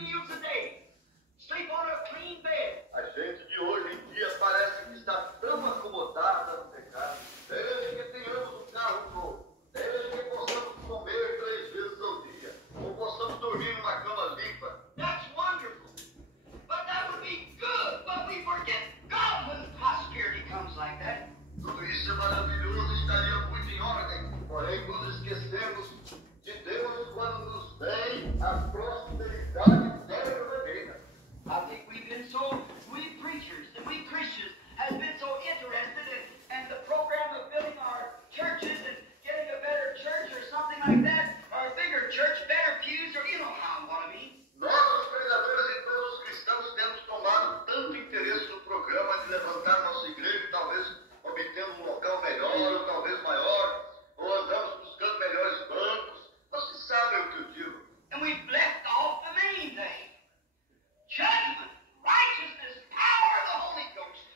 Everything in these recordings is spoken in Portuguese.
meals a day, sleep on a clean bed. A gente de hoje em dia parece que está tão acomodada no pecado. Desde que tenhamos um carro novo, desde que possamos comer 3 vezes ao dia, ou possamos dormir numa cama limpa. That's wonderful. But that would be good. But we forget God when prosperity comes like that. Tudo isso é maravilhoso, estaria muito em ordem. Porém, nos esquecemos de Deus quando nos vem a prosperidade verdadeira. I think we preachers and we Christians have been so interested in the program of building our churches and getting a better church or something like that, or a bigger church, better pews, or you know how I want to be. Nós, os pregadores e todos os cristãos, temos tomado tanto interesse no programa de levantar nossa igreja, talvez obtendo um local melhor, ou talvez maior, ou andamos buscando melhores bancos. Vocês sabem o que eu digo. And we've left off the main thing. Judgment, righteousness, power of the Holy Ghost,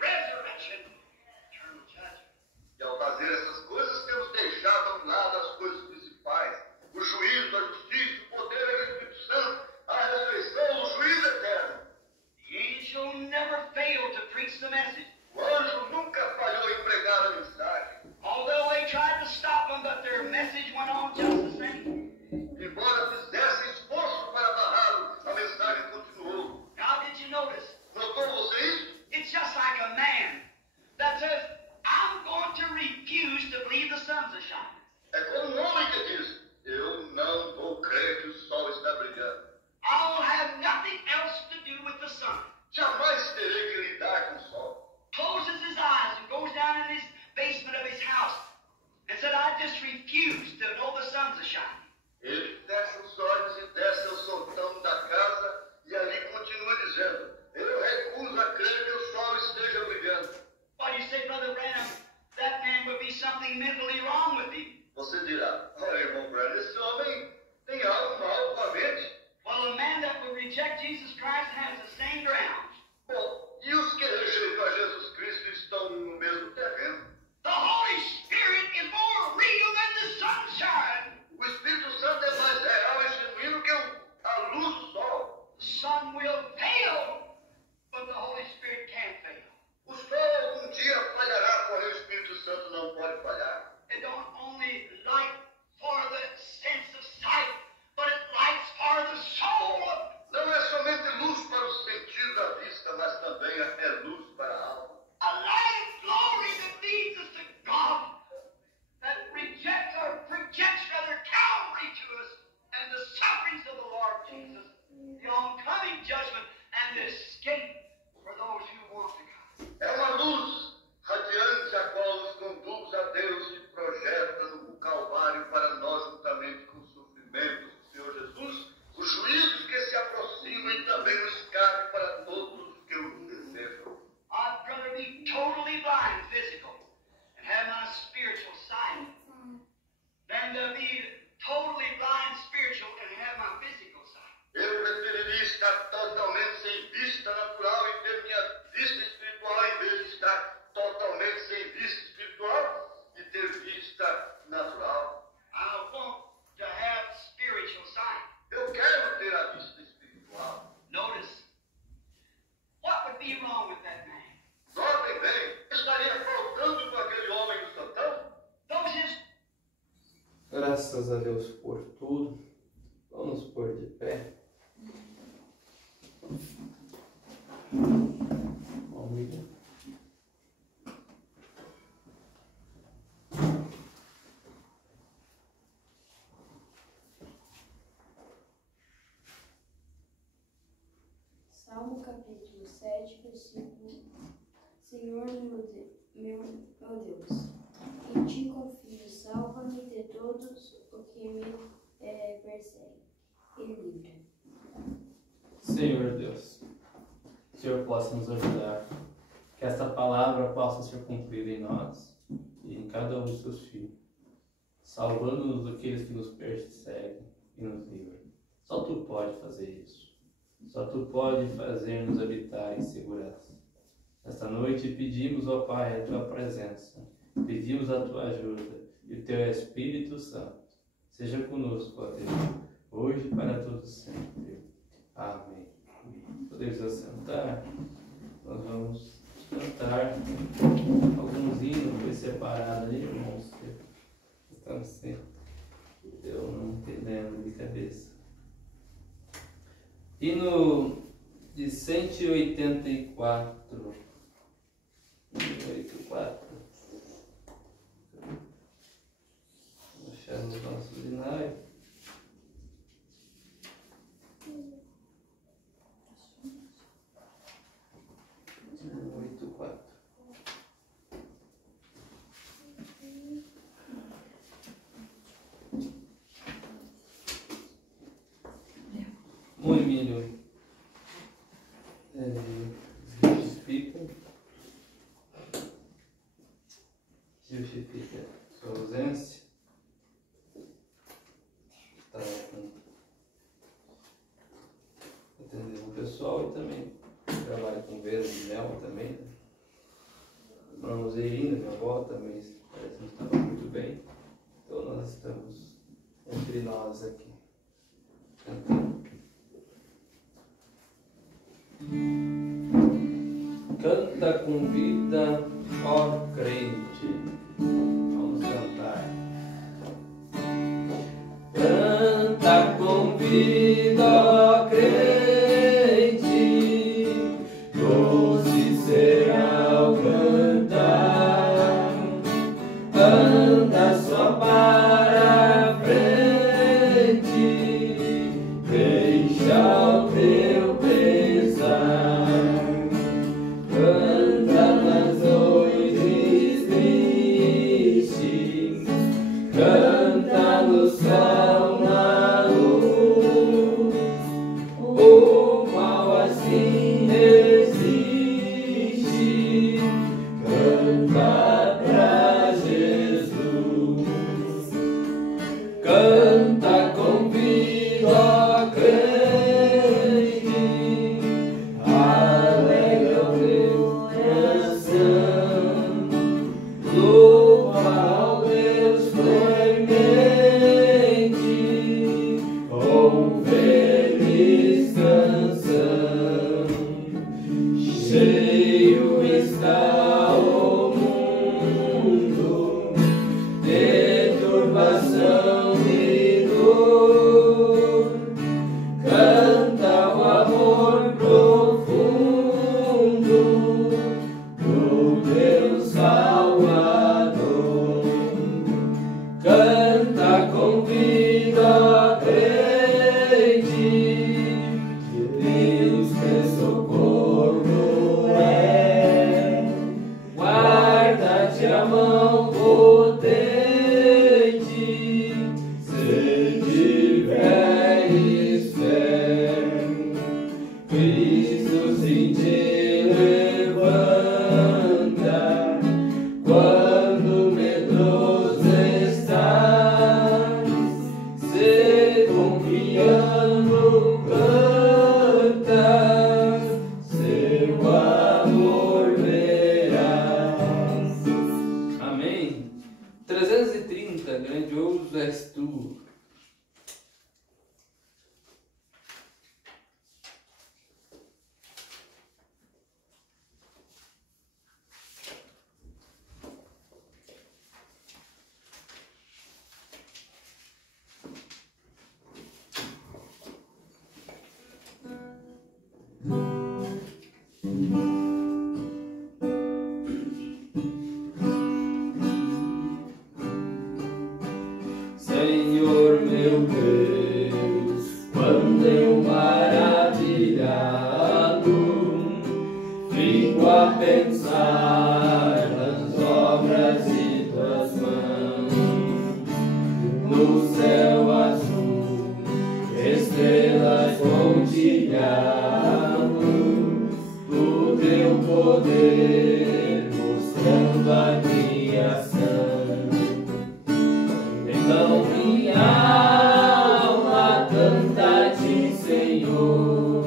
resurrection, eternal judgment. E ao fazer essas coisas, temos deixado a um lado as coisas principais. O juízo, a justiça, o poder do Espírito Santo, a ressurreição, o juízo eterno. The angel never failed to preach the message. O anjo nunca falhou em pregar a mensagem. Although they tried to stop them, but their message went on just the same. Embora fizessem esforço para barrá-lo, a mensagem continuou. Now did you notice? Notou você isso? It's just like a man that says, I'm going to refuse to believe the sun's a shining. É como um homem que diz: eu não vou crer que o sol está brilhando. I'll have nothing else to do with the sun. Jamais terei que lidar com o sol. Closes his eyes and goes down in his basement of his house and said, I just refuse to know the sun's a shining. Ele fecha os olhos e desce ao soltão da casa e ali continua dizendo: eu recuso a crer que o sol esteja brilhando. Why, you say, Brother Branham, that man would be something mentally wrong with him. Você dirá: olha, irmão Branham, esse homem tem algo mal com a mente. Well, a man that would reject Jesus Christ has the same grounds. Bom, e os que rejeitam a Jesus Cristo estão no mesmo terreno. The Holy Spirit is more real than the sunshine. O Espírito Santo é mais real e genuíno que a luz do sol. The sun will fail, but the Holy Spirit can't fail. O sol algum dia falhará, porém o Espírito Santo não pode falhar. It don't only light for the sense of sight, but it lights for the soul. Não é somente luz para o sentido da vista, mas também é luz para a alma. A light of glory that leads us to God, that rejects or projects rather Calvary to us and the sufferings of the Lord Jesus, the oncoming judgment and the escape for those who want to come. É uma luz radiante a qual nos conduz a Deus e projeta no Calvário para nós, juntamente com os sofrimentos do Senhor Jesus, os juízos que se aproximam e também o escape para todos os que o desejam. I'd rather be totally blind, physical, and have my spiritual sight, than to be totally blind, spiritual, and have my physical sight. Eu preferiria estar totalmente sem vista natural e ter minha vista espiritual, em vez de estar totalmente sem vista espiritual e ter vista natural. I want to have spiritual sight. Eu quero ter a vista espiritual. Notice, what would be wrong with that man? Notem bem, estaria faltando com aquele homem do santão? Those his Graças a Deus por tudo. Vamos pôr de pé. Amiga. Salmo capítulo 7, versículo: Senhor meu Deus, em ti confio, salva-me de todos os que me perseguem e livra. Senhor Deus, que o Senhor possa nos ajudar, que esta palavra possa ser cumprida em nós e em cada um dos seus filhos, salvando-nos daqueles que nos perseguem e nos livram. Só Tu pode fazer isso. Só Tu pode fazer-nos habitar em segurança. Esta noite pedimos, ó Pai, a Tua presença, pedimos a Tua ajuda e o Teu Espírito Santo seja conosco, ó Deus, hoje e para todos sempre. precisa sentar, nós vamos cantar alguns hinos, foi separado ali, irmãos, estamos sem, eu não entendendo de cabeça. Hino de 184. 184. Vou achar no nosso binário. Moemílio justifica sua ausência. Está atendendo o pessoal e também trabalha com verde e mel também. Né? Irmãos Irina, minha avó, também parece que não estava muito bem. Então nós estamos entre nós aqui, cantando. Canta com vida, ó crente. Vamos cantar. Canta com vida, ó crente. Doce será o cantar. Anda só para a frente. Deixa o teu pesar. Canta nas noites tristes, canta no sol, na luz, o mal assim resiste, canta pra Jesus, canta com vida, ó crente, alegra o teu coração, louva ao Deus clemente, com feliz canção. Cheio está o mundo de turbação e dor, canta o amor profundo do teu Salvador, canta com vida crente, que Deus teu socorro é, guarda-te a mão potente, se tiveres fé, Cristo se te levanta, quando medroso estás, se confiando cantas, seu amor verás. Amém. 330, grandioso és tu. Senhor meu Deus, quando eu maravilhado fico a pensar nas obras de tuas mãos, no céu azul, estrelas pontilhando, o teu poder mostrando a criação. Então minha alma canta-te, Senhor,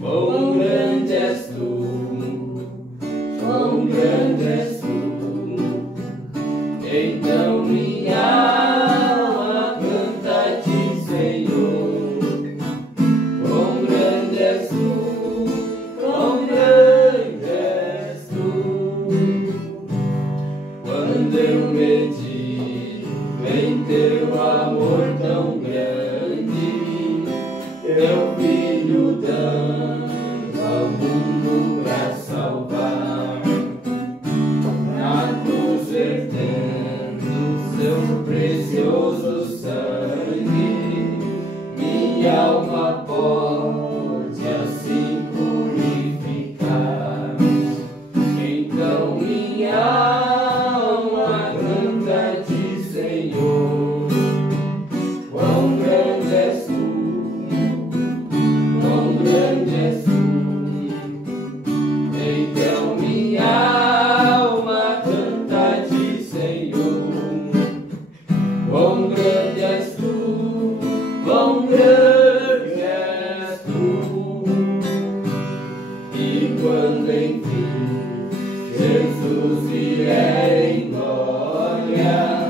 quão grande és tu, quão grande és tu. Então minha alma canta-te, Senhor, quão grande és tu. Filho dando ao mundo pra salvar, na cruz vertendo seu precioso sangue, minha alma pode assim purificar. Então minha alma canta de Senhor, quão grande és tu, quão grande és tu. Então minha alma canta de Senhor, quão grande és tu, quão grande és tu. E quando enfim Jesus vier em glória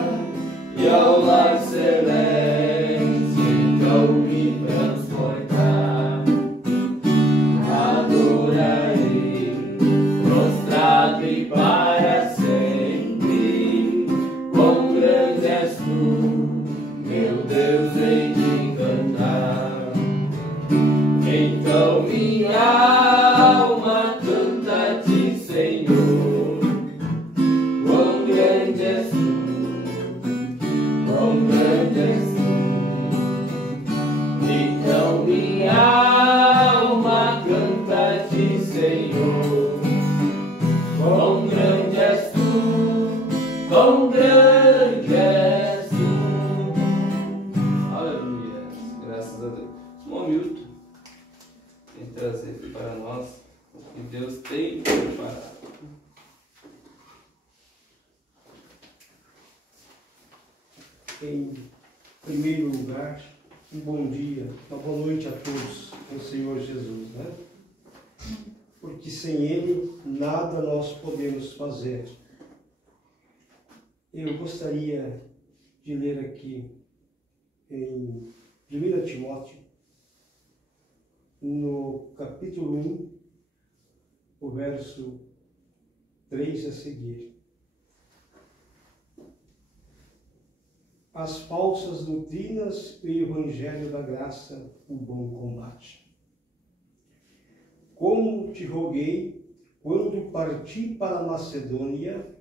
e ao lar celeste então me transportar, adorarei prostrado e para sempre. Quão grande és tu, meu Deus, hei de cantar. Então minha alma canta a ti, Senhor, quão grande és tu, quão grande és tu. Então minha alma canta a ti, Senhor, quão grande és tu, quão grande és tu. Aleluia, graças a Deus. Um minuto em trazer para nós o que Deus tem preparado. Em primeiro lugar, um bom dia, uma boa noite a todos com o Senhor Jesus, né? Porque sem Ele nada nós podemos fazer. Eu gostaria de ler aqui em 1 Timóteo, no capítulo 1, o verso 3 a seguir. As falsas doutrinas e o evangelho da graça, o bom combate. Como te roguei, quando parti para a Macedônia,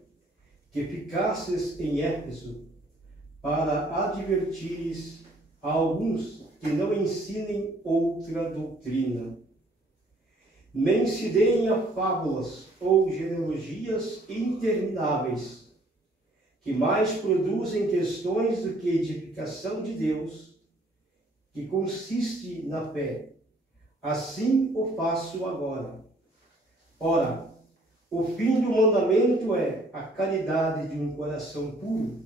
que ficasses em Éfeso, para advertires a alguns que não ensinem outra doutrina, nem se deem a fábulas ou genealogias intermináveis, que mais produzem questões do que edificação de Deus, que consiste na fé. Assim o faço agora. Ora, o fim do mandamento é a caridade de um coração puro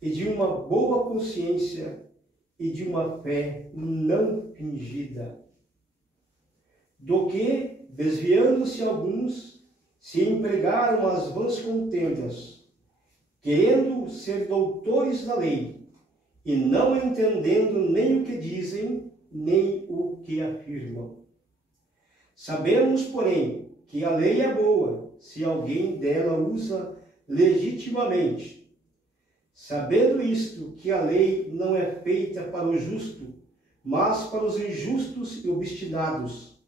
e de uma boa consciência e de uma fé não fingida. Do que, desviando-se alguns, se empregaram às vãs contendas, querendo ser doutores da lei, e não entendendo nem o que dizem, nem o que afirmam. Sabemos, porém, que a lei é boa, se alguém dela usa legitimamente. Sabendo isto, que a lei não é feita para o justo, mas para os injustos e obstinados,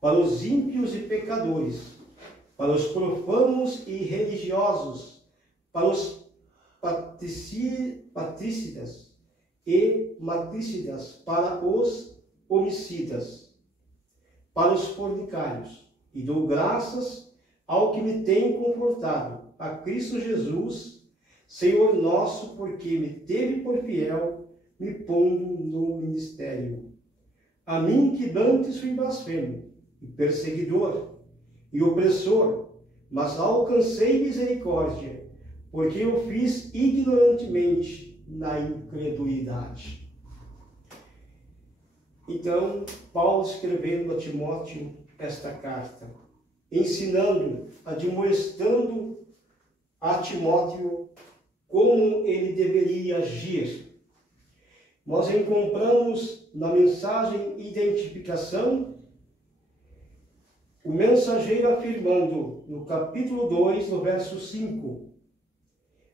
para os ímpios e pecadores, para os profanos e religiosos, para os patricidas e matricidas, para os homicidas, para os fornicários, e dou graças ao que me tem confortado, a Cristo Jesus, Senhor nosso, porque me teve por fiel, me pondo no ministério. A mim que dantes fui blasfemo, e perseguidor, e opressor, mas alcancei misericórdia, porque eu fiz ignorantemente na incredulidade. Então, Paulo escrevendo a Timóteo esta carta, ensinando, admoestando a Timóteo como ele deveria agir. Nós encontramos na mensagem identificação o mensageiro afirmando no capítulo 2, no verso 5,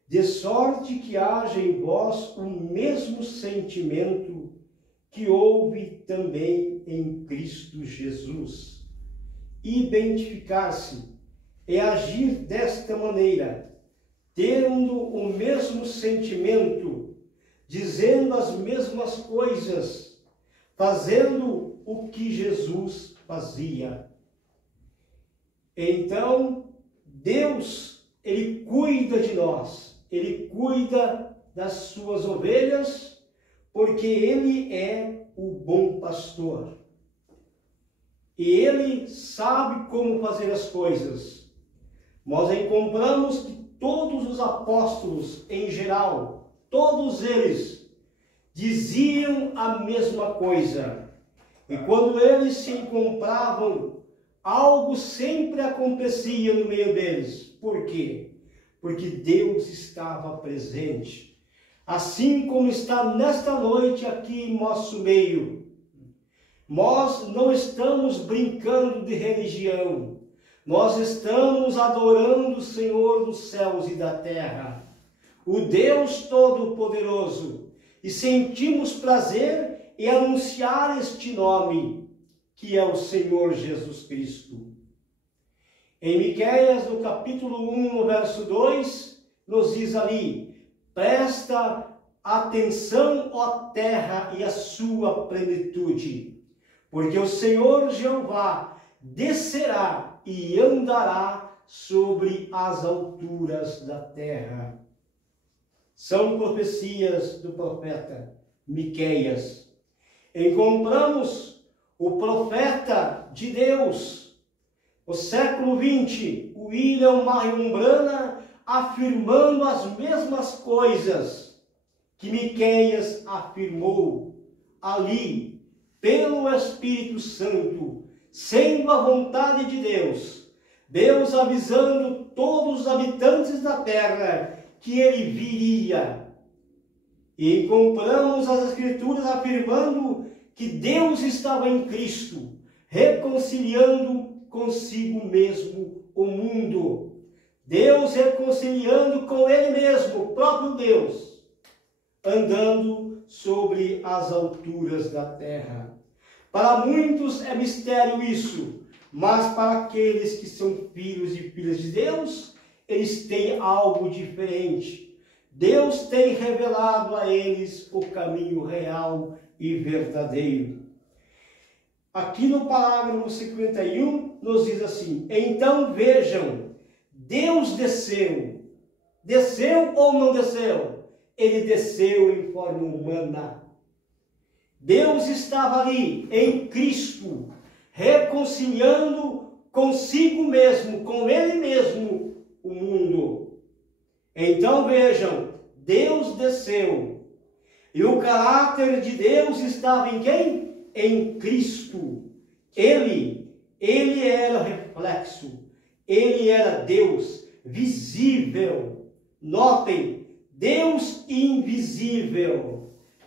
de sorte que haja em vós o mesmo sentimento que houve também em Cristo Jesus. Identificar-se é agir desta maneira, tendo o mesmo sentimento, dizendo as mesmas coisas, fazendo o que Jesus fazia. Então, Deus, Ele cuida de nós, Ele cuida das suas ovelhas, porque Ele é o bom pastor. E Ele sabe como fazer as coisas. Nós encontramos que todos os apóstolos, em geral, todos eles diziam a mesma coisa. E quando eles se encontravam, algo sempre acontecia no meio deles. Por quê? Porque Deus estava presente. Assim como está nesta noite aqui em nosso meio. Nós não estamos brincando de religião. Nós estamos adorando o Senhor dos céus e da terra, o Deus Todo-Poderoso, e sentimos prazer em anunciar este nome, que é o Senhor Jesus Cristo. Em Miqueias, no capítulo 1, no verso 2, nos diz ali: presta atenção, ó terra, e a sua plenitude, porque o Senhor Jeová descerá e andará sobre as alturas da terra. São profecias do profeta Miqueias. Encontramos o profeta de Deus, o século XX, William Marion Branham, afirmando as mesmas coisas que Miqueias afirmou ali, pelo Espírito Santo, sendo a vontade de Deus, Deus avisando todos os habitantes da terra que Ele viria. E encontramos as Escrituras afirmando que Deus estava em Cristo, reconciliando consigo mesmo o mundo. Deus reconciliando com Ele mesmo, o próprio Deus, andando sobre as alturas da terra. Para muitos é mistério isso, mas para aqueles que são filhos e filhas de Deus, eles têm algo diferente. Deus tem revelado a eles o caminho real e verdadeiro. Aqui no parágrafo 51, nos diz assim: então vejam, Deus desceu. Desceu ou não desceu? Ele desceu em forma humana. Deus estava ali, em Cristo, reconciliando consigo mesmo, com Ele mesmo, o mundo. Então vejam, Deus desceu. E o caráter de Deus estava em quem? Em Cristo. Ele era reflexo. Ele era Deus visível. Notem, Deus invisível.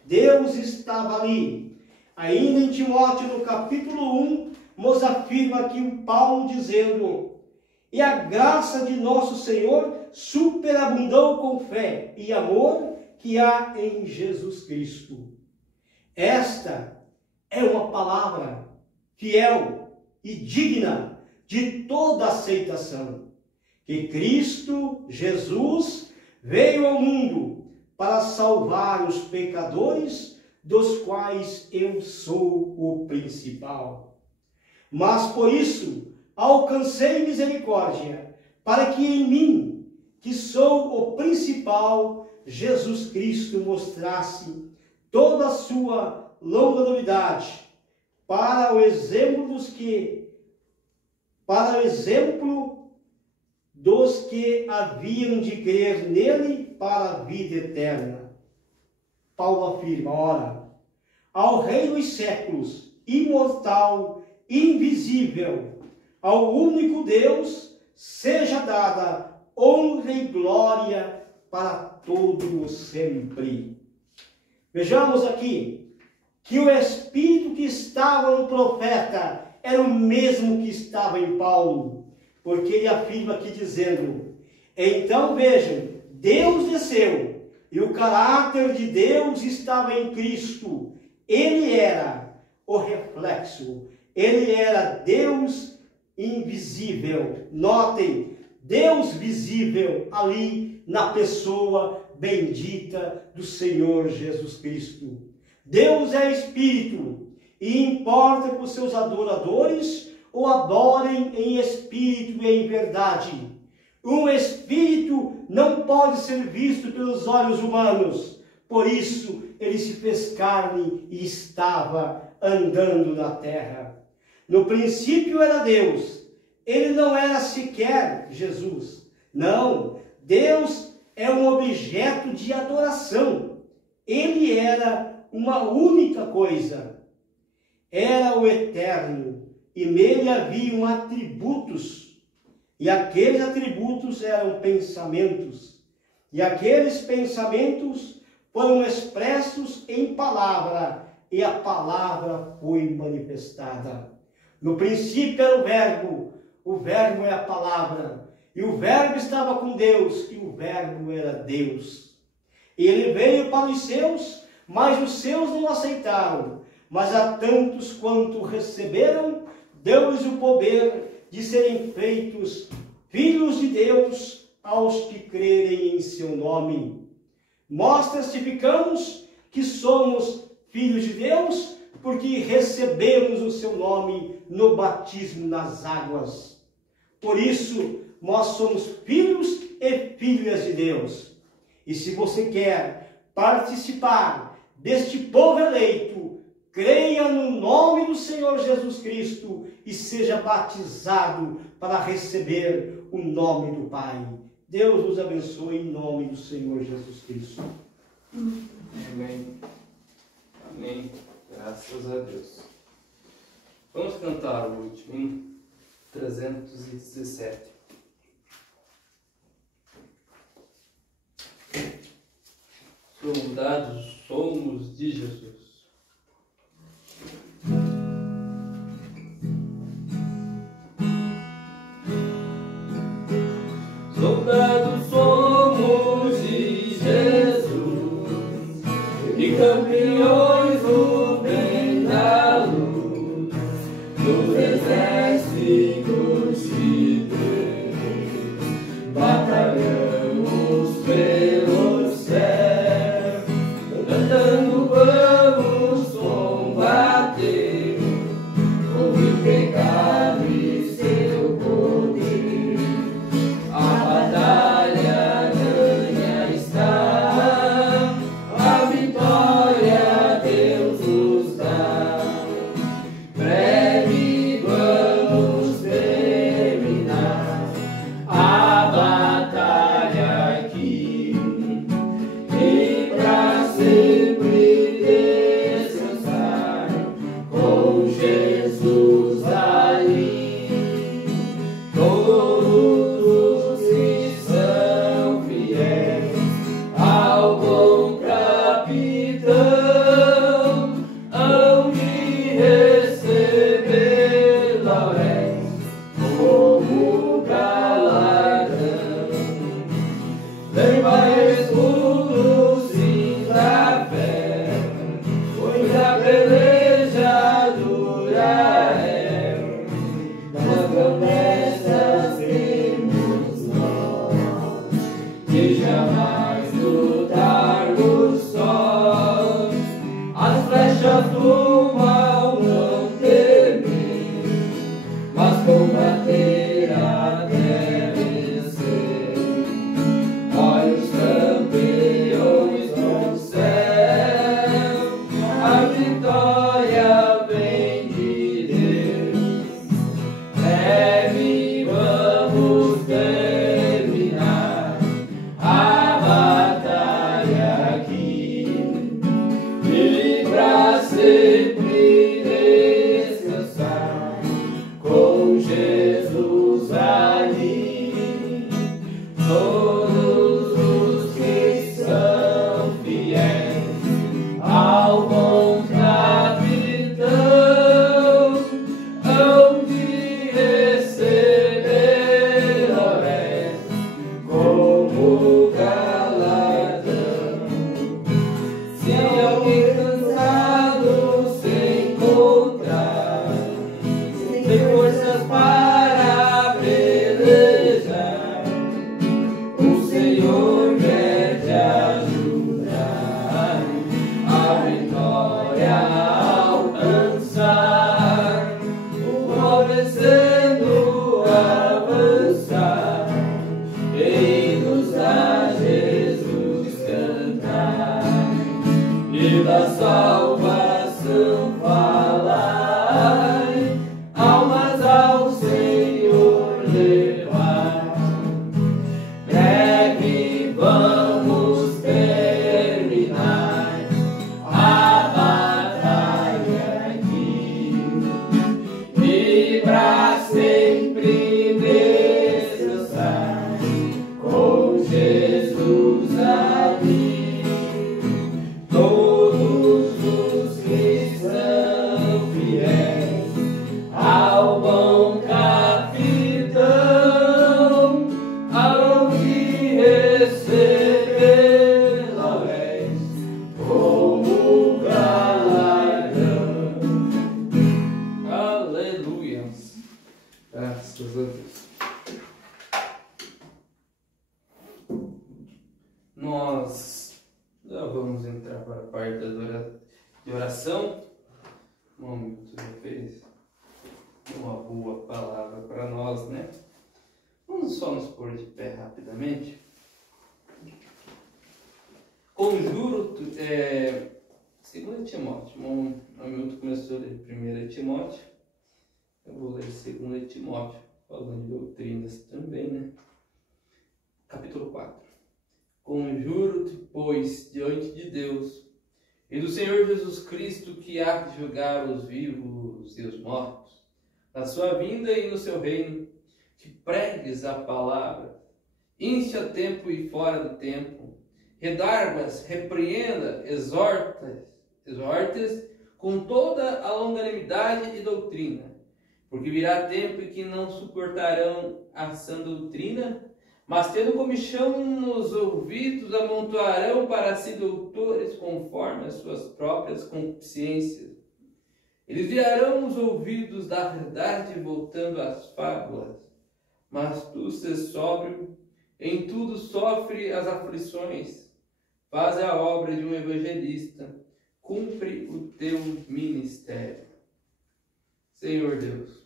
Deus estava ali. Ainda em Timóteo, no capítulo 1, nos afirma aqui o Paulo dizendo: e a graça de nosso Senhor superabundou com fé e amor que há em Jesus Cristo. Esta é uma palavra fiel e digna de toda aceitação, que Cristo Jesus veio ao mundo para salvar os pecadores, dos quais eu sou o principal. Mas por isso alcancei misericórdia, para que em mim, que sou o principal, Jesus Cristo mostrasse toda a sua longanimidade, para o exemplo dos que haviam de crer nele para a vida eterna. Paulo afirma: ora, ao Rei dos séculos, imortal, invisível, ao único Deus, seja dada honra e glória para todo o sempre. Vejamos aqui que o Espírito que estava no profeta era o mesmo que estava em Paulo, porque ele afirma aqui dizendo: então vejam, Deus desceu, e o caráter de Deus estava em Cristo. Ele era o reflexo. Ele era Deus invisível. Notem, Deus visível ali na pessoa bendita do Senhor Jesus Cristo. Deus é Espírito e importa que os seus adoradores o adorem em espírito e em verdade. Um espírito não pode ser visto pelos olhos humanos, por isso ele se fez carne e estava andando na terra. No princípio era Deus, ele não era sequer Jesus. Não, Deus é um objeto de adoração. Ele era uma única coisa. Era o eterno e nele haviam atributos. E aqueles atributos eram pensamentos. E aqueles pensamentos foram expressos em palavra, e a palavra foi manifestada. No princípio era o verbo é a palavra, e o verbo estava com Deus, e o verbo era Deus. E ele veio para os seus, mas os seus não aceitaram. Mas a tantos quanto receberam, deu-lhes o poder de serem feitos filhos de Deus aos que crerem em seu nome. Nós testificamos que somos filhos de Deus porque recebemos o seu nome no batismo nas águas. Por isso, nós somos filhos e filhas de Deus. E se você quer participar deste povo eleito, creia no nome do Senhor Jesus Cristo e seja batizado para receber o nome do Pai. Deus nos abençoe em nome do Senhor Jesus Cristo. Amém. Amém. Graças a Deus. Vamos cantar o último hino, 317. Soldados somos de Jesus. Soldados somos de Jesus e campeões do bem da luz, dos exércitos de Deus, batalhamos pelo céu, cantando vamos combater, contra o pecado e seu poder. A batalha ganha está, a vitória Deus nos dá. Breve vamos terminar. armas para pelejar. O Senhor quer te ajudar a vitória alcançar, o vencendo avançar, ei-nos a Jesus cantar e da salvação falar, almas ao Senhor levar. Breve vamos terminar a batalha aqui e pra sempre descansar com Jesus ali. Todos os que são fiéis ao bom capitão hão de receber lauréis como galardão. Aleluia. Graças a Deus. Nós já vamos entrar para a parte de oração. O momento já fez uma boa palavra para nós, né? Vamos só nos pôr de pé rapidamente. Conjuro, 2 Timóteo. O Hamilton começou a ler 1 Timóteo. Eu vou ler 2 Timóteo, falando de doutrinas também, né? Capítulo 4. Conjuro-te, pois, diante de Deus e do Senhor Jesus Cristo, que há de julgar os vivos e os mortos, na sua vinda e no seu reino, que pregues a palavra, inste a tempo e fora do tempo, redargas, repreenda, exortas com toda a longanimidade e doutrina, porque virá tempo em que não suportarão a sã doutrina, mas tendo comichão nos ouvidos, amontoarão para si doutores conforme as suas próprias consciências. Eles virarão os ouvidos da verdade, voltando às fábulas. Mas tu, se sóbrio, em tudo sofre as aflições, faz a obra de um evangelista, cumpre o teu ministério. Senhor Deus,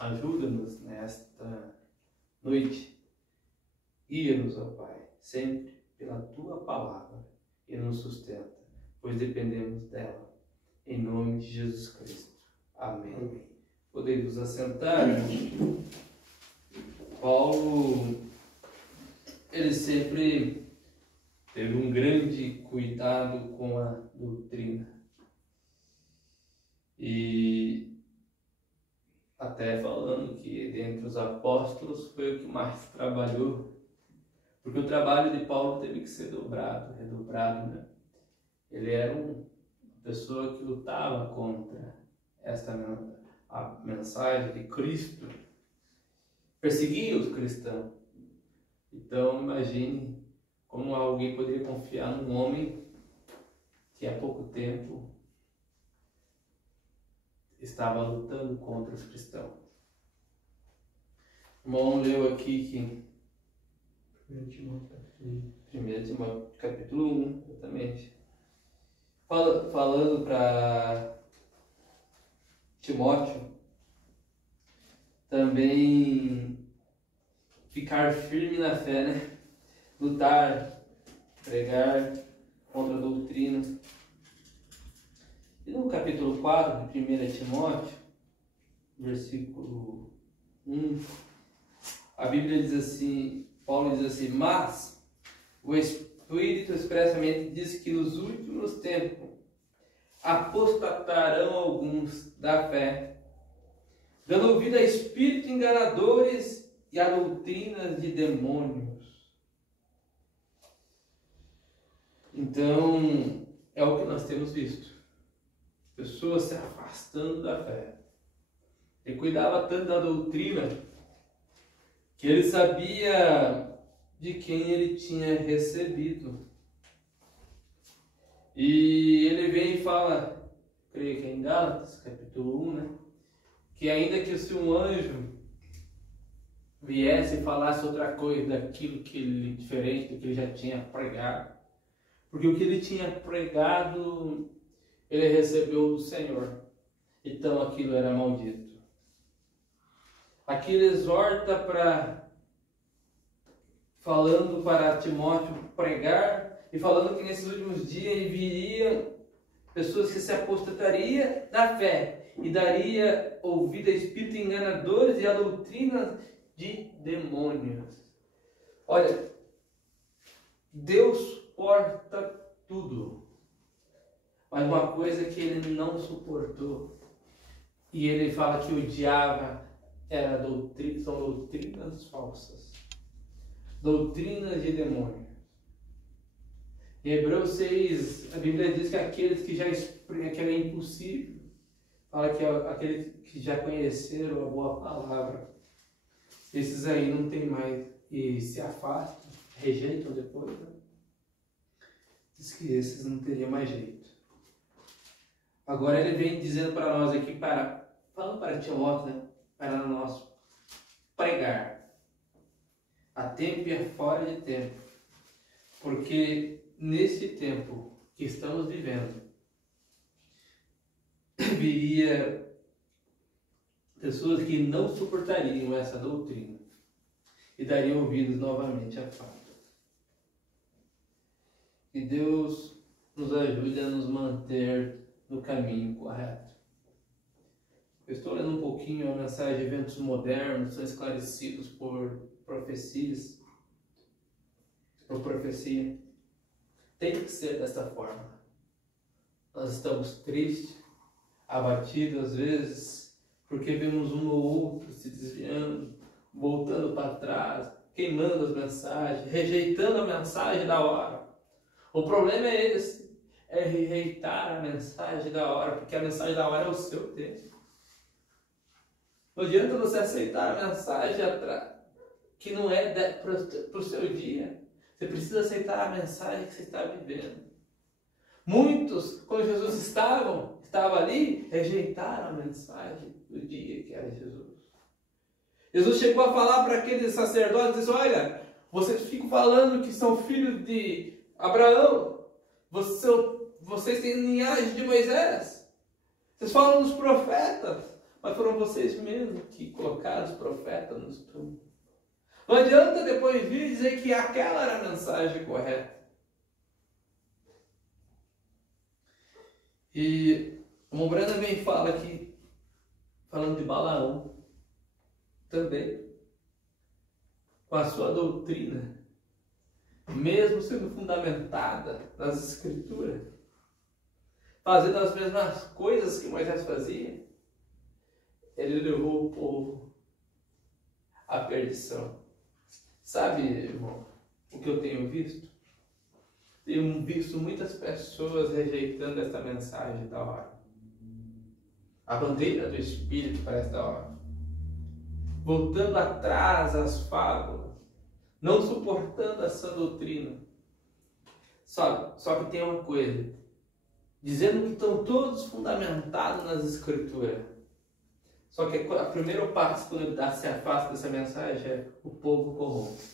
ajuda-nos nesta noite. Guia-nos, ó Pai, sempre pela Tua palavra e nos sustenta, pois dependemos dela. Em nome de Jesus Cristo. Amém. Podemos assentar. Paulo, ele sempre teve um grande cuidado com a doutrina. E até falando que dentre os apóstolos foi o que mais trabalhou. Porque o trabalho de Paulo teve que ser redobrado, né? Ele era uma pessoa que lutava contra a mensagem de Cristo, perseguia os cristãos. Então, imagine como alguém poderia confiar num homem que há pouco tempo estava lutando contra os cristãos. O irmão leu aqui que 1 Timóteo capítulo 1, exatamente. Falando para Timóteo também ficar firme na fé, né? Lutar, pregar contra a doutrina. E no capítulo 4 de 1 Timóteo, versículo 1, a Bíblia diz assim, Paulo diz assim: mas o Espírito expressamente diz que nos últimos tempos apostatarão alguns da fé, dando ouvido a espíritos enganadores e a doutrinas de demônios. Então, é o que nós temos visto. Pessoas se afastando da fé. Ele cuidava tanto da doutrina que ele sabia de quem ele tinha recebido. E ele vem e fala, creio que é em Gálatas, capítulo 1, né? que ainda que se um anjo viesse e falasse outra coisa daquilo que ele, diferente do que ele já tinha pregado, porque o que ele tinha pregado, ele recebeu do Senhor, então aquilo era maldito. Aqui ele exorta falando para Timóteo pregar, e falando que nesses últimos dias viriam pessoas que se apostatariam da fé, e daria ouvido a espíritos enganadores e a doutrinas de demônios. Olha, Deus suporta tudo, mas uma coisa que ele não suportou, e ele fala que odiava, são doutrinas falsas, doutrinas de demônio. Em Hebreus 6, a Bíblia diz que aqueles que que é impossível, fala que aqueles que já conheceram a boa palavra, esses aí não tem mais e se afastam, rejeitam depois, né? Diz que esses não teriam mais jeito. Agora ele vem dizendo para nós aqui, falando para Timóteo, né? Para nós pregar a tempo e fora de tempo, porque nesse tempo que estamos vivendo viria pessoas que não suportariam essa doutrina e dariam ouvidos novamente à fala. Que Deus nos ajude a nos manter no caminho correto. Eu estou lendo um pouquinho a mensagem de eventos modernos, são esclarecidos por profecias, por profecia. Tem que ser dessa forma. Nós estamos tristes, abatidos às vezes, porque vemos um ou outro se desviando, voltando para trás, queimando as mensagens, rejeitando a mensagem da hora. O problema é esse, é rejeitar a mensagem da hora, porque a mensagem da hora é o seu tempo. Não adianta você aceitar a mensagem que não é para o seu dia. Você precisa aceitar a mensagem que você está vivendo. Muitos, quando Jesus estava ali, rejeitaram a mensagem do dia que era Jesus. Jesus chegou a falar para aqueles sacerdotes, disse, olha, vocês ficam falando que são filhos de Abraão, vocês têm linhagem de Moisés, vocês falam dos profetas, mas foram vocês mesmos que colocaram os profetas nos túmulos. Não adianta depois vir dizer que aquela era a mensagem correta. E o Mombrana também fala aqui, falando de Balaão, também, com a sua doutrina, mesmo sendo fundamentada nas Escrituras, fazendo as mesmas coisas que Moisés fazia, ele levou o povo à perdição. Sabe, irmão, o que eu tenho visto? Tenho visto muitas pessoas rejeitando essa mensagem da hora. A bandeira do Espírito para esta hora. Voltando atrás às fábulas. Não suportando essa doutrina. Só que tem uma coisa. Dizendo que estão todos fundamentados nas Escrituras. Só que o primeiro passo quando se afasta dessa mensagem é o povo corrompe.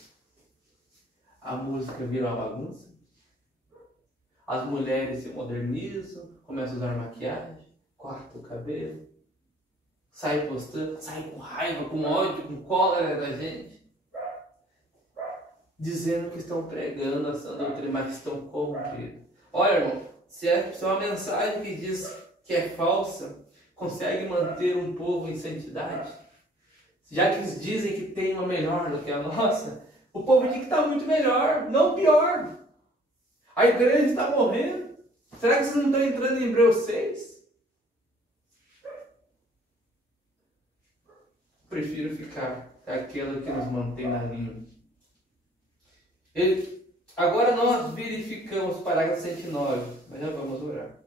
A música vira uma bagunça. As mulheres se modernizam, começam a usar maquiagem, cortam o cabelo, saem postando, saem com raiva, com ódio, com cólera da gente. Dizendo que estão pregando essa doutrina, mas que estão corrompidos. Olha, irmão, se é uma mensagem que diz que é falsa, consegue manter um povo em santidade? Já que eles dizem que tem uma melhor do que a nossa, o povo diz que está muito melhor, não pior. A igreja está morrendo. Será que vocês não estão entrando em Hebreus 6? Prefiro ficar aquela que nos mantém na linha. Agora nós verificamos o parágrafo 109, mas já vamos orar.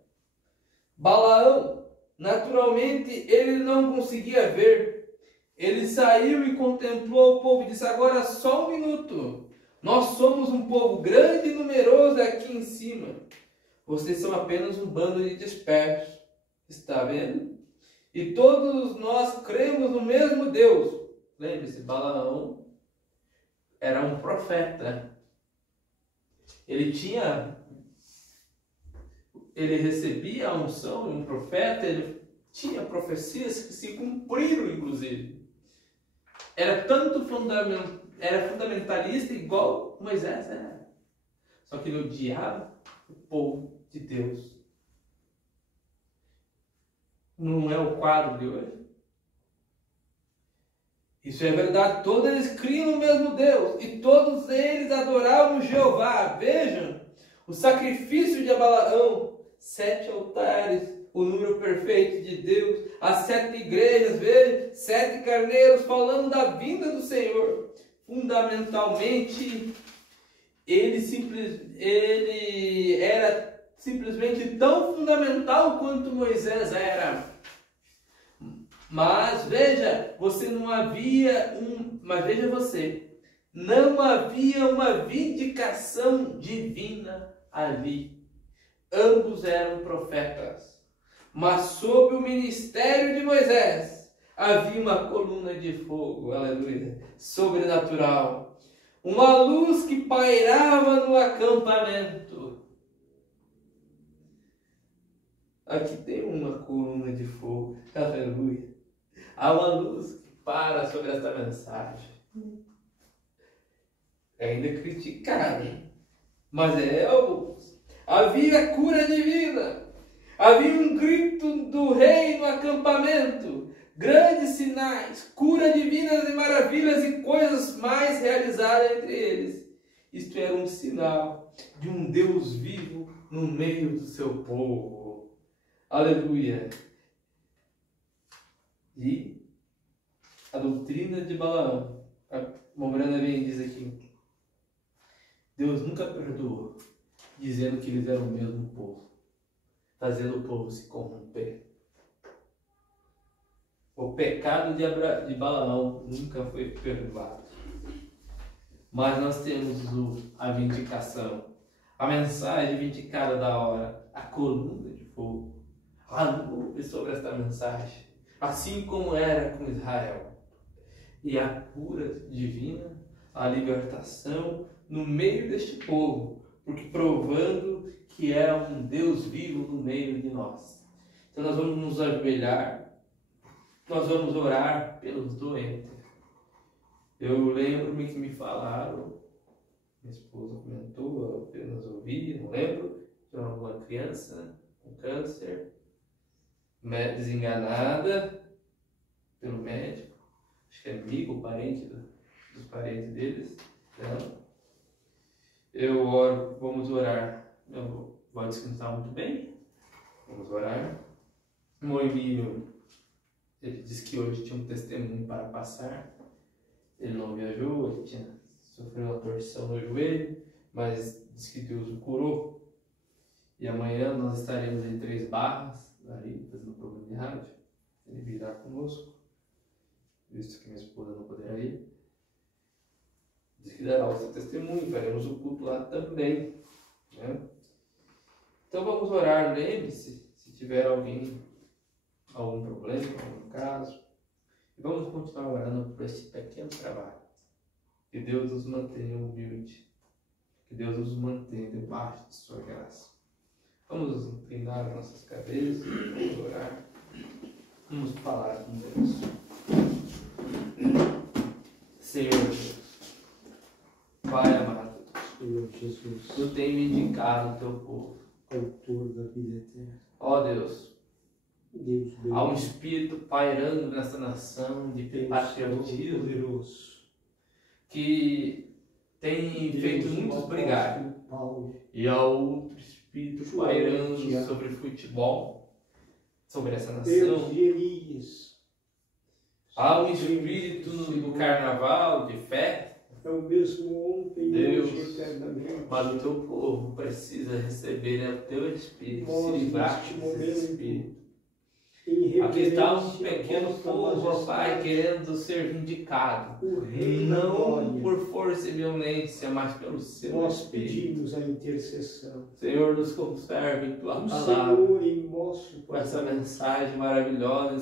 Balaão, naturalmente, ele não conseguia ver. Ele saiu e contemplou o povo e disse, agora só um minuto. Nós somos um povo grande e numeroso aqui em cima. Vocês são apenas um bando de dispersos. Está vendo? E todos nós no mesmo Deus. Lembre-se, Balaão era um profeta. Ele recebia a unção de um profeta, ele tinha profecias que se cumpriram, inclusive. Era fundamentalista igual Moisés era. Só que ele odiava o povo de Deus. Não é o quadro de hoje? Isso é verdade. Todos eles criam no mesmo Deus. E todos eles adoravam Jeová. Vejam o sacrifício de Balaão. 7 altares, o número perfeito de Deus. As 7 igrejas, vejam, 7 carneiros falando da vinda do Senhor. Fundamentalmente, ele era simplesmente tão fundamental quanto Moisés era. Mas veja, não havia uma vindicação divina ali. Ambos eram profetas, mas sob o ministério de Moisés havia uma coluna de fogo, aleluia, sobrenatural, uma luz que pairava no acampamento. Aqui tem uma coluna de fogo, aleluia. Há uma luz que para sobre esta mensagem. É ainda criticada, mas é a luz. Havia cura divina. Havia um grito do rei no acampamento. Grandes sinais, cura divinas e maravilhas e coisas mais realizadas entre eles. Isto era um sinal de um Deus vivo no meio do seu povo. Aleluia. E a doutrina de Balaão, a Mombrana bem diz aqui, Deus nunca perdoou, dizendo que eles eram o mesmo povo, fazendo o povo se corromper. O pecado de Balaão nunca foi perdoado. Mas nós temos a vindicação, a mensagem vindicada da hora, a coluna de fogo, a nuvem sobre esta mensagem, assim como era com Israel. E a cura divina, a libertação no meio deste povo, porque provando que é um Deus vivo no meio de nós. Então nós vamos nos ajoelhar, nós vamos orar pelos doentes. Eu lembro-me que me falaram, minha esposa comentou, eu apenas ouvi, não lembro, de uma criança com câncer, desenganada pelo médico, acho que é amigo, parente dos parentes deles. Então, eu oro, vamos orar. Eu vou descansar muito bem, vamos orar. O Emílio, ele disse que hoje tinha um testemunho para passar. Ele não viajou, ele sofreu uma torção no joelho, mas disse que Deus o curou. E amanhã nós estaremos em Três Barras, ali, fazendo um programa de rádio. Ele virá conosco, visto que minha esposa não poderá ir. Diz que dará o seu testemunho, faremos o culto lá também. Né? Então vamos orar, lembre-se, se tiver algum problema, algum caso. E vamos continuar orando por este pequeno trabalho. Que Deus nos mantenha humilde. Que Deus nos mantenha debaixo de sua graça. Vamos inclinar as nossas cabeças, vamos orar. Vamos falar com Deus. Senhor Deus, Pai amado, Senhor Jesus, Tu tem vindicado o Teu povo. autor da vida eterna. Ó Deus, Deus há um bendito, espírito pairando nessa nação de Deus patriotismo poderoso, que tem feito Deus, muitos o brigar. apóstolo Paulo, E há outro espírito pairando Tiago, sobre futebol, sobre essa Deus nação. de Elias. Há um espírito do carnaval, de fé, É o mesmo ontem, Deus, hoje, eternamente. mas o teu povo precisa receber o teu espírito, Nós, se livrar neste desse momento, espírito. Aqui está um pequeno povo, ó Pai, querendo ser vindicado. Não por força e violência, mas pelo seu Nós Espírito. pedimos a intercessão. Senhor, nos conserve em Tua O palavra, Senhor em nosso com essa mensagem maravilhosa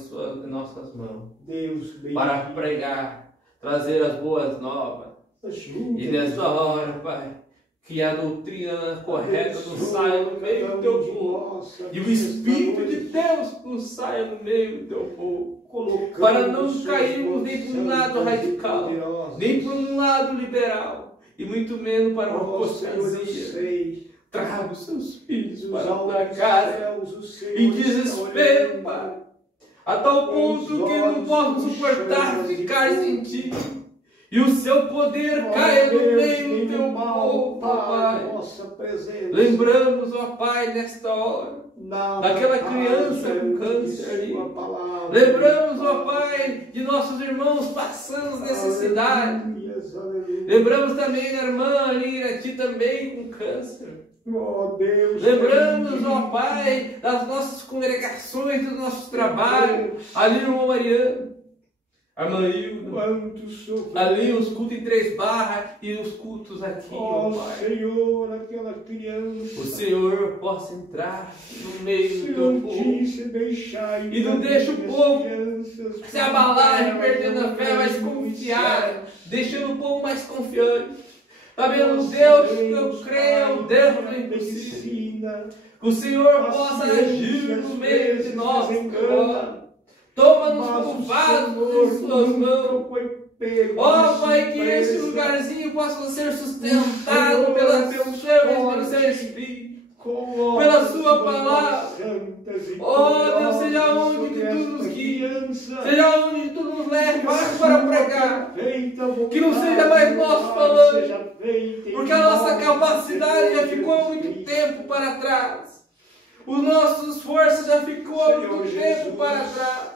em nossas mãos, Deus bem para pregar, trazer as boas novas. ajuda. E nessa hora, Pai, que a doutrina correta não saia no meio do Teu povo. E o Espírito de Deus não saia no meio do Teu povo. Para não cairmos nem para um lado radical, nem para um lado liberal, e muito menos para uma apostasia. Traga os seus filhos para a tua casa, em desespero, Pai, a tal ponto que não posso suportar ficar sem Ti. E o seu poder caia no meio do Teu povo, Pai. Lembramos, ó Pai, nesta hora, daquela criança com câncer ali. Lembramos, ó Pai, de nossos irmãos passando necessidade. Lembramos também da irmã ali, a Ti também com câncer. Lembramos, ó Pai, das nossas congregações, dos nossos trabalhos, ali o irmão Mariano, a irmã Hilda, ali os cultos em 3 barras e os cultos aqui, ó Pai. Senhor, aquela criança. O Senhor possa entrar no meio do Teu povo. E não deixa o povo se abalar e perdendo a fé, mas confiar, deixando o povo mais confiante. Sabendo, Deus, que eu creio, o Deus do impossível. Que o Senhor possa agir no meio de nós agora. Toma-nos como vasos em Suas mãos. Ó Pai, que esse lugarzinho possa ser sustentado pelo Seu Espírito, pela Sua palavra. Ó Deus, seja onde que Tu nos guia, seja onde Tu nos leva para pregar. Que não seja mais nós falando, porque a nossa capacidade já ficou há muito tempo para trás. Os nossos esforços já ficou há muito tempo para trás.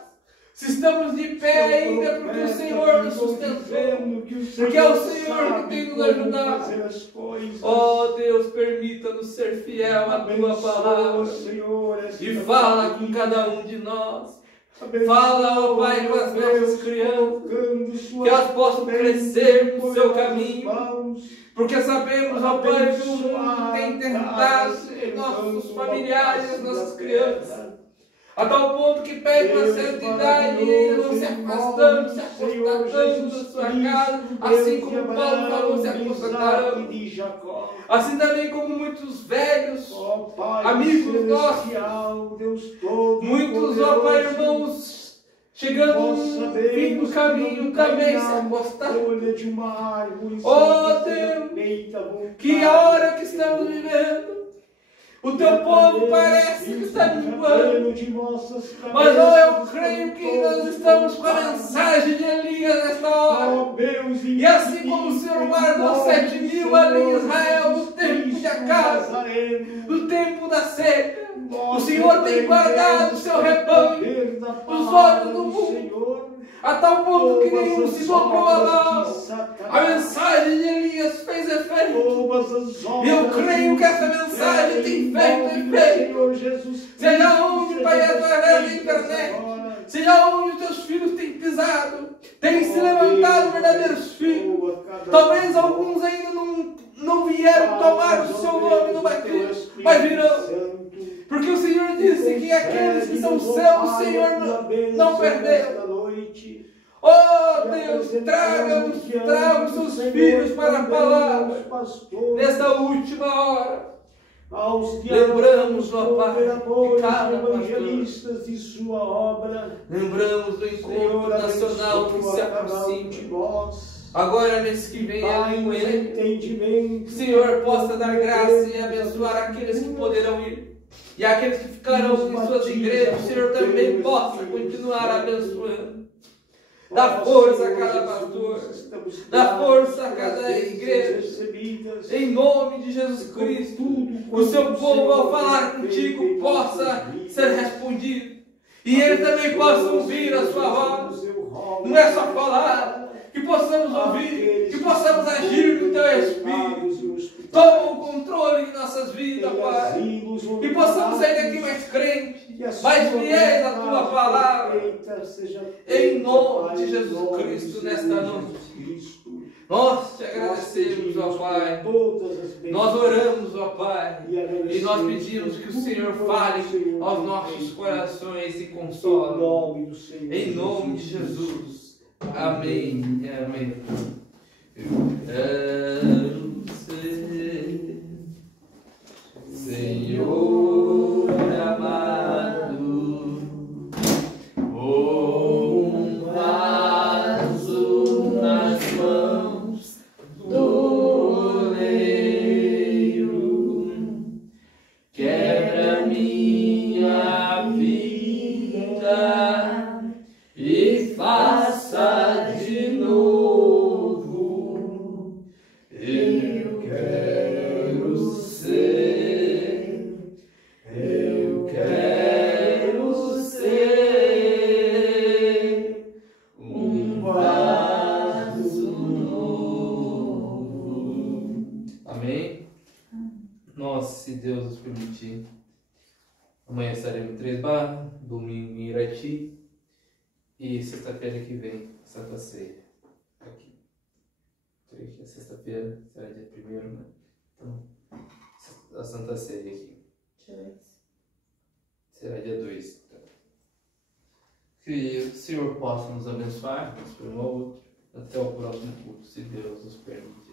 Se estamos de pé ainda, porque o Senhor nos sustentou, porque é o Senhor que tem nos ajudado. Ó Deus, permita-nos ser fiel à Tua palavra e fala com cada um de nós. Fala, ó Pai, com as nossas crianças, que elas possam crescer no Seu caminho, porque sabemos, ó Pai, que o mundo tem tentado nossos familiares, nossas crianças, a tal ponto que pede uma certa idade e ainda não se afastando, se apostatando da sua casa, assim como Paulo falou, se apostatarão. Assim também como muitos velhos, amigos nossos, muitos, ó Pai, irmãos, chegando no fim do caminho, também se apostaram. Ó Deus, que a hora que estamos vivendo, o Teu povo parece que está minguando, mas eu creio que nós estamos com a mensagem de Elias nesta hora. E assim como o Senhor guardou 7.000 ali em Israel no tempo de Acabe, no tempo da seca, o Senhor tem guardado o Seu rebanho dos olhos do mundo, a tal ponto que nenhum se dobrou a mão. A mensagem de Elias fez efeito. E eu creio que essa mensagem tem feito efeito. Seja onde, Pai, através da internet, seja onde os Teus filhos têm pisado, têm se levantado verdadeiros filhos. Talvez alguns ainda não vieram tomar o Seu nome no batismo, mas virão. Porque o Senhor disse que aqueles que são seus, o Senhor não perdeu. Oh Deus, traga os Seus filhos para a palavra nesta última hora. Lembramos, ó Pai, de cada pastor. Lembramos do encontro nacional que se aproxima. Agora, mês que vem, que o Senhor possa dar graça e abençoar aqueles que poderão ir. E aqueles que ficarão em suas igrejas, o Senhor também possa continuar abençoando. Dá força a cada pastor, dá força a cada igreja, em nome de Jesus Cristo. O Seu povo, ao falar contigo, possa ser respondido, e ele também possa ouvir a Sua voz. Não é só falar, que possamos ouvir, que possamos agir no Teu Espírito. Toma o controle de nossas vidas, Pai, que possamos sair daqui mais crentes, que a mais sua fiéis à tua vontade palavra. perfeita seja Em feita, nome Pai, de em Jesus nome Cristo, de nesta Jesus noite. Cristo. Nós te Nós agradecemos, pedimos ó por Pai. todas as bênçãos Nós oramos, ó Pai. e E nós pedimos que o Senhor fale aos nossos corações e Em console. nome do Senhor. Em nome de Jesus. Amém. Amém. Eu quero ser Senhor amado, um vaso nas mãos do oleiro. Quebra minha vida e faça de novo. Eu quero ser, eu quero ser um vaso novo. Amém? Nós, se Deus nos permitir, amanhã estaremos em Três Barras, domingo em Irati e sexta-feira que vem, Santa Ceia. Aqui. Creio que a sexta-feira será dia 1º, né? Então, a Santa Ceia aqui. Será dia 2. Então. Que o Senhor possa nos abençoar, nos por um ao outro. Até o próximo culto, se Deus nos permite.